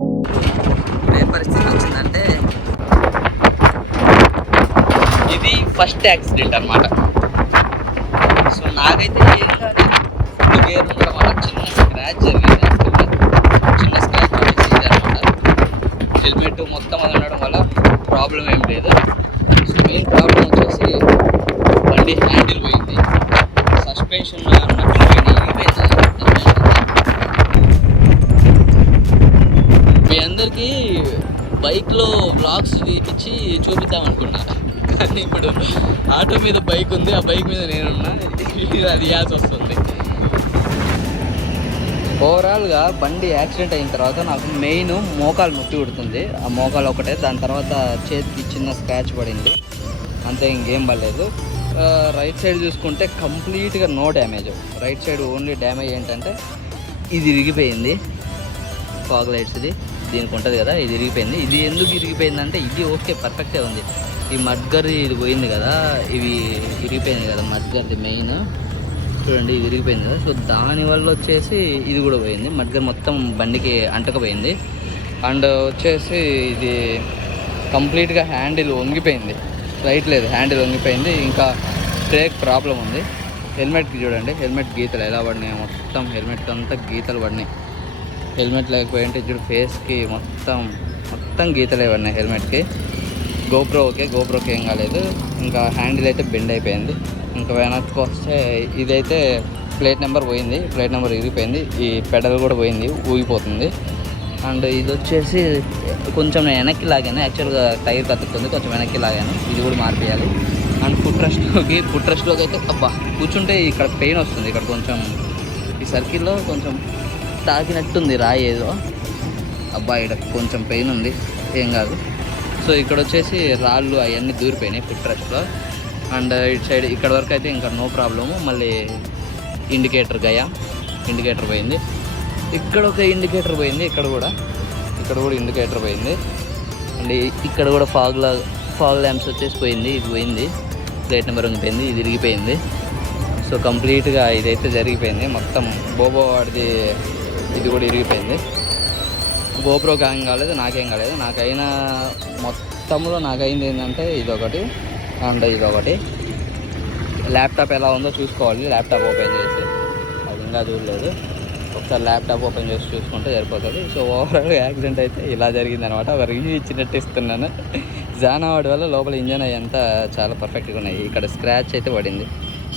ఏం పరిస్థితి వచ్చిందంటే ఇది ఫస్ట్ యాక్సిడెంట్ అనమాట. సో నాకైతే ఏం కాదు, ఫుల్ గేర్ ఉండడం వల్ల చిన్న స్క్రాచ్ జరిగింది. చిన్న స్క్రాచ్ వచ్చేసి అనమాట. హెల్మెట్ మొత్తం అది ఉండడం వల్ల ప్రాబ్లం ఏం లేదు. సో మెయిన్ ప్రాబ్లం వచ్చేసి బండి హ్యాండిల్ పోయింది, సస్పెన్షన్ మీ అందరికీ బైక్లో బ్లాగ్స్ తీపిచ్చి చూపిద్దాం అనుకున్నా, కానీ ఇప్పుడు ఆటో మీద బైక్ ఉంది, ఆ బైక్ మీద నేనున్నా, అది యాస్ వస్తుంది. ఓవరాల్గా బండి యాక్సిడెంట్ అయిన తర్వాత నాకు మెయిన్ మోకాలు నొప్పి పుడుతుంది. ఆ మోకాలు ఒకటే, దాని తర్వాత చేతికి చిన్న స్క్రాచ్ పడింది, అంతే, ఇంకేం పడలేదు. రైట్ సైడ్ చూసుకుంటే కంప్లీట్గా no damage. Right side only damage ఏంటంటే ఇది ఇరిగిపోయింది, ఫాగ్ లైట్స్ దీనికి ఉంటుంది కదా, ఇది ఇరిగిపోయింది. ఇది ఎందుకు ఇరిగిపోయిందంటే ఇది ఓకే పర్ఫెక్టే ఉంది, ఈ మడ్గర్ ఇది పోయింది కదా, ఇవి ఇరిగిపోయింది కదా మడ్గర్ది మెయిన్, చూడండి ఇది ఇరిగిపోయింది కదా. సో దానివల్ల వచ్చేసి ఇది కూడా పోయింది, మడ్గర్ మొత్తం బండికి అంటకపోయింది. అండ్ వచ్చేసి ఇది కంప్లీట్గా హ్యాండిల్ వంగిపోయింది, రైట్ లేదు, హ్యాండిల్ వంగిపోయింది. ఇంకా బ్రేక్ ప్రాబ్లం ఉంది. హెల్మెట్కి చూడండి, హెల్మెట్ గీతలు ఎలా పడినాయి, మొత్తం హెల్మెట్కి అంతా గీతలు పడినాయి. హెల్మెట్ లేకపోయింటే ఇప్పుడు ఫేస్కి మొత్తం గీతలే పడినాయి హెల్మెట్కి. గోప్రో ఓకే, గోప్రోకి ఏం కాలేదు. ఇంకా హ్యాండిల్ అయితే బెండ్ అయిపోయింది. ఇంకా వెనక్కి వస్తే ఇదైతే ప్లేట్ నెంబర్ పోయింది, ప్లేట్ నెంబర్ ఇరిగిపోయింది, ఈ పెడల్ కూడా పోయింది, ఊగిపోతుంది. అండ్ ఇది వచ్చేసి కొంచెం నేను వెనక్కి లాగాను, యాక్చువల్గా టైర్ కత్తుకుంది, కొంచెం వెనక్కి లాగాను, ఇది కూడా మార్పియాలి. అండ్ ఫుట్ రెస్ట్లోకి అయితే అబ్బా కూర్చుంటే ఇక్కడ పెయిన్ వస్తుంది, ఇక్కడ కొంచెం ఈ సర్కిల్లో కొంచెం తాకినట్టుంది రాయి ఏదో, అబ్బా ఇక్కడ కొంచెం పెయిన్ ఉంది, ఏం కాదు. సో ఇక్కడ వచ్చేసి రాళ్ళు అవన్నీ దూరిపోయినాయి ఫుట్ రెస్ట్లో. అండ్ ఇటు సైడ్ ఇక్కడ వరకు అయితే ఇంకా నో ప్రాబ్లము. మళ్ళీ ఇండికేటర్ పోయింది, ఇక్కడ ఒక ఇండికేటర్ పోయింది, ఇక్కడ కూడా ఇండికేటర్ పోయింది. అండ్ ఇక్కడ కూడా ఫాగ్ ల్యాంప్స్ వచ్చేసి పోయింది, ఇది పోయింది, ప్లేట్ నెంబర్ ఉండిపోయింది, ఇది ఇరిగిపోయింది. సో కంప్లీట్గా ఇదైతే జరిగిపోయింది మొత్తం. బోబో వాడిది ఇది కూడా ఇరిగిపోయింది. గోప్రోకి ఏం కాలేదు, నాకేం కాలేదు. మొత్తంలో నాకైంది ఏంటంటే ఇదొకటి అండ్ ఇదొకటి. ల్యాప్టాప్ ఎలా ఉందో చూసుకోవాలి, ల్యాప్టాప్ ఓపెన్ చేసి, అది ఇంకా చూడలేదు, ఒకసారి ల్యాప్టాప్ ఓపెన్ చేసి చూసుకుంటే సరిపోతుంది. సో ఓవరాల్ యాక్సిడెంట్ అయితే ఇలా జరిగిందనమాట. ఒక రివ్యూ ఇచ్చినట్టు ఇస్తున్నాను. జానావాడి వల్ల లోపల ఇంజన్ అయ్యంతా చాలా పర్ఫెక్ట్గా ఉన్నాయి. ఇక్కడ స్క్రాచ్ అయితే పడింది,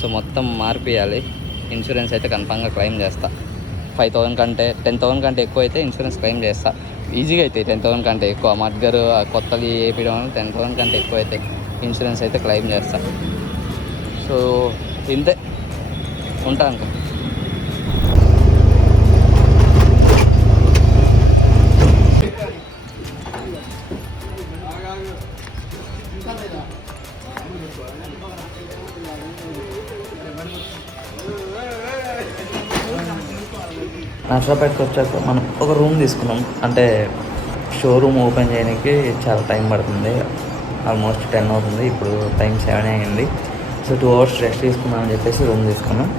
సో మొత్తం మార్పియాలి. ఇన్సూరెన్స్ అయితే కన్ఫామ్గా క్లెయిమ్ చేస్తా. 5,000 కంటే 10,000 కంటే ఎక్కువ అయితే ఇన్సూరెన్స్ క్లెయిమ్ చేస్తా, ఈజీగా అయితే. 10,000 కంటే ఎక్కువ మడ్గర్ కొత్తది వేయడం 10,000 కంటే ఎక్కువ అయితే ఇన్సూరెన్స్ అయితే క్లెయిమ్ చేస్తా. సో ఇంతే, ఉంటాను. నర్సాపేటకి వచ్చాక మనం ఒక రూమ్ తీసుకున్నాం. అంటే షోరూమ్ ఓపెన్ చేయడానికి చాలా టైం పడుతుంది, ఆల్మోస్ట్ 10 అవుతుంది, ఇప్పుడు టైం 7 అయింది. సో 2 hours రెస్ట్ తీసుకుందామని చెప్పేసి రూమ్ తీసుకున్నాం.